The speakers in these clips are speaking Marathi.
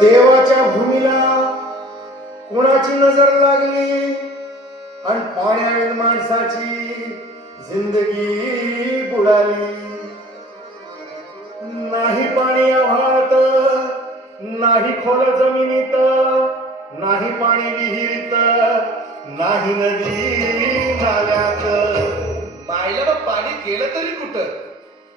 देवाच्या भूमीला कोणाची नजर लागली आणि पाण्यात माणसाची जिंदगी बुडाली. नाही पाणी आभाळात, नाही खोल जमिनीत, नाही पाणी विहिरीत, नाही नदी नाल्यात. बाईला मग पाणी गेलं तरी कुठं?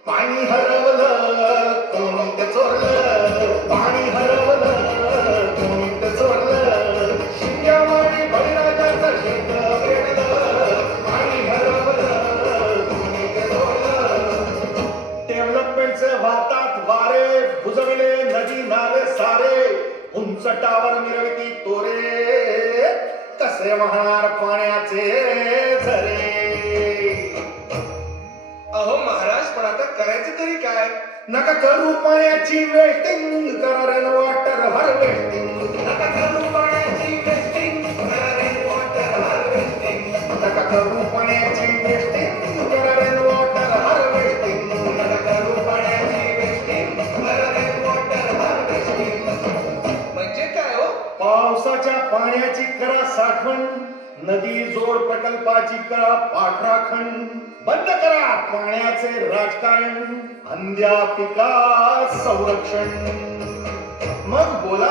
पाणी हरवलं कोणी ते चोरलं, पाणी हरवलं कोणी ते चोरलं. शिंग्यामारी बळीराजाचं शेत पेटलं, पाणी हरवलं कोणी ते चोरलं. डेव्हलपमेंटचे वाहतात वारे, बुजविले नदी नाले सारे, उंच टावर मिरवती तोरे, कसे वाहणार पाण्याचे झरे. अहो महाराज, पण आता करायचं तरी काय? नका करू पाण्याची वेस्टिंग, करा रेन वॉटर हार्वेस्टिंग. नका करू पाण्याची वेस्टिंग, करा रेन वॉटर हार्वेस्टिंग. नका करू पाण्याची वेस्टिंग, करा रेन वॉटर हार्वेस्टिंग. नका करू पाण्याची वेस्टिंग, करा रेन वॉटर हार्वेस्टिंग. म्हणजे काय हो? पावसाच्या पाण्याची करा साठवण, नदी जोड प्रकल्पाची करा पाठराखण. बंद करा पाण्याचे राजकारण, अंध्या पिका संरक्षण. मग बोला